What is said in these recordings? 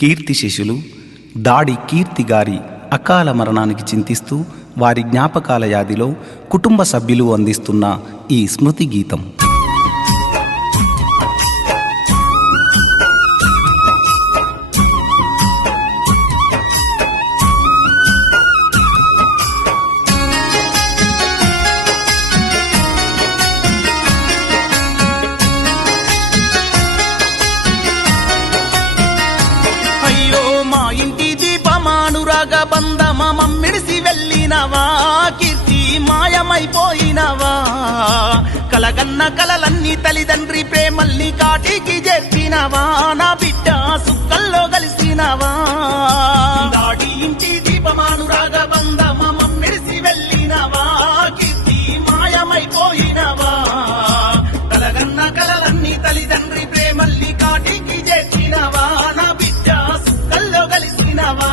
కీర్తి శిష్యులు దాడి కీర్తి గారి అకాల మరణానికి చింతిస్తూ వారి జ్ఞాపకాల యాదిలో కుటుంబ సభ్యులు అందిస్తున్న ఈ స్మృతి గీతం. మమ్మిడిసి వెళ్ళినవా కీర్తి మాయమైపోయినవా, కలగన్న కలలన్నీ తల్లిదండ్రి ప్రేమల్ని కాటికి చేర్చినవా, నా బిడ్డ సుక్కల్లో కలిసినవా. దాడి ఇంటి దీపమానురాగ బంధమ మమ్మిడిసి వెళ్ళినవా కీర్తి మాయమైపోయినవా, కలగన్న కలలన్నీ తల్లిదండ్రి ప్రేమల్ని కాటికి చేర్చినవా, నా బిడ్డ సుక్కల్లో కలిసినవా.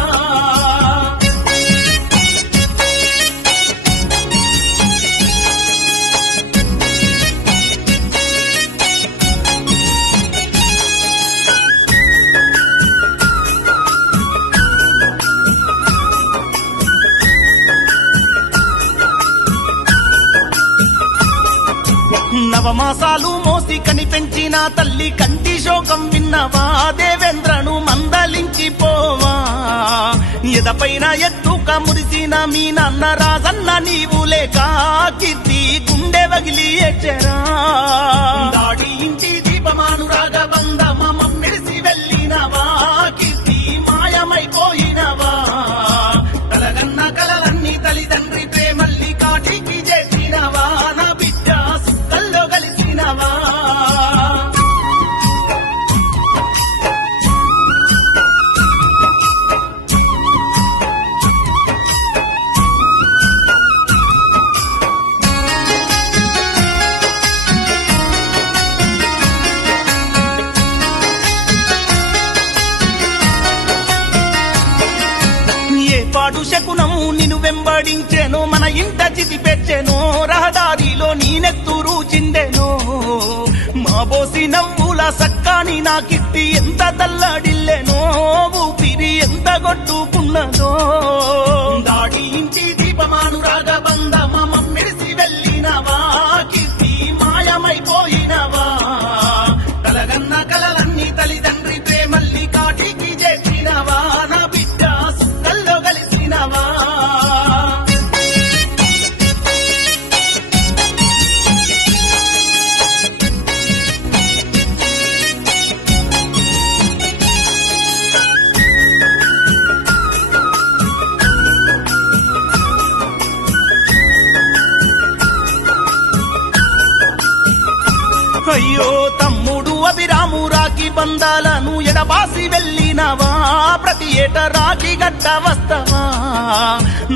నవమాసాలు మోసి కనిపెంచిన తల్లి కంటి శోకం విన్నవా, దేవేంద్రను మందలించిపోవా, ఎదపైన ఎత్తుక మురిసిన మీ నాన్న రాజన్న నీవు లేక కీర్తి గుండె వగిలి ఏడ్చెరా. దాడి ఇంటి దీపమానురాగ బంధమ మమ్మిడిసి వెళ్ళినవా కీర్తి మాయమైపోయినవా, కలగన్న కలలన్నీ తల్లిదండ్రి ప్రేమల్ని కాటికి చేసినవా, నా బిడ్డ సుక్కల్లో కలిసినవా. పాడు శకునము నిన్ను వెంబడించెను, మన ఇంట చితి పెట్టెను, రహదారిలో నీనెత్తురు చిండెను, మా బోసి నవ్వుల సక్కాని నా కిట్టి ఎంత తల్లడిల్లెనో, ఊపిరి ఎంత కొట్టుకున్నదో. దాడి ఇంటి దీపమానురాగ బంధమ మమ్మిడిసి వెళ్ళినవా కీర్తి మాయమైపోయినవా, కలగన్న కలలన్నీ తల్లిదండ్రి ప్రేమల్ని కాటికి చేసినవా, నా బిడ్డ సుక్కల్లో కలిసినవా. అయ్యో తమ్ముడు అభిరాము రాఖీ బంధాలను ఎడబాసి వెళ్ళినవా, ప్రతి ఏట రాఖీ గట్ట వస్తవా,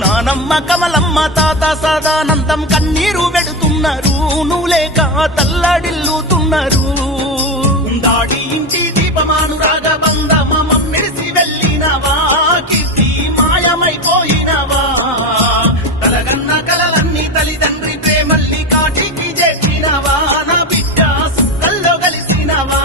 నానమ్మ కమలమ్మ తాత సదానందం కన్నీరు పెడుతున్నారు, నువ్వు లేక తల్లడిల్లుతున్నారు. దాడి ఇంటి దీపమానురాగ బంధమ మమ్మిడిసి వెళ్ళినవా కీర్తి మాయమైపోయినవా, కలగన్న కలలన్నీ తల్లిదండ్రి ప్రేమల్ని కాటికి చేసినవా, నా బిడ్డ సుక్కల్లో కలిసినవా.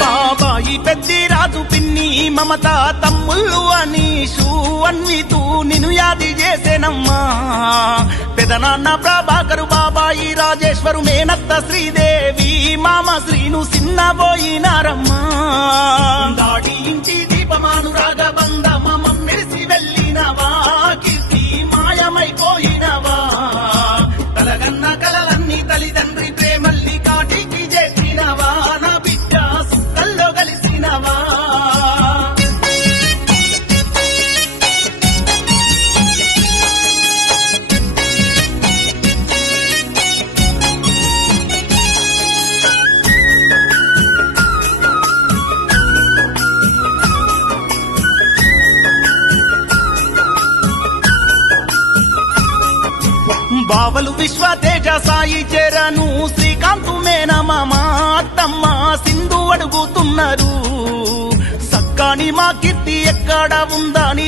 బాబాయి పెద్ది రాజు పిన్ని మమత తమ్ముళ్ళు అనీషు అన్వితూ నిన్ను యాది చేసేనమ్మా, పెదనాన్న ప్రభాకరు బాబాయి రాజేశ్వరు మేనత్త శ్రీదేవి మామ శ్రీను సిన్నబోయినారమ్మా. దాడి ఇంటి దీపమానురాగ బంధమ మమ్మిడిసి వెళ్ళినవా కీర్తి మాయమైపోయినవా, కలగన్న కలలన్నీ తల్లిదండ్రి ప్రేమల్ని కాటికి చేసినవా, నా బిడ్డ సుక్కల్లో కలిసినవా. బావలు విశ్వ తేజ సాయి చేరను శ్రీకాంతు మేనమామ అత్తమ్మ సింధు అడుగుతున్నారు సక్కాని మా కీర్తి ఎక్కడ ఉందని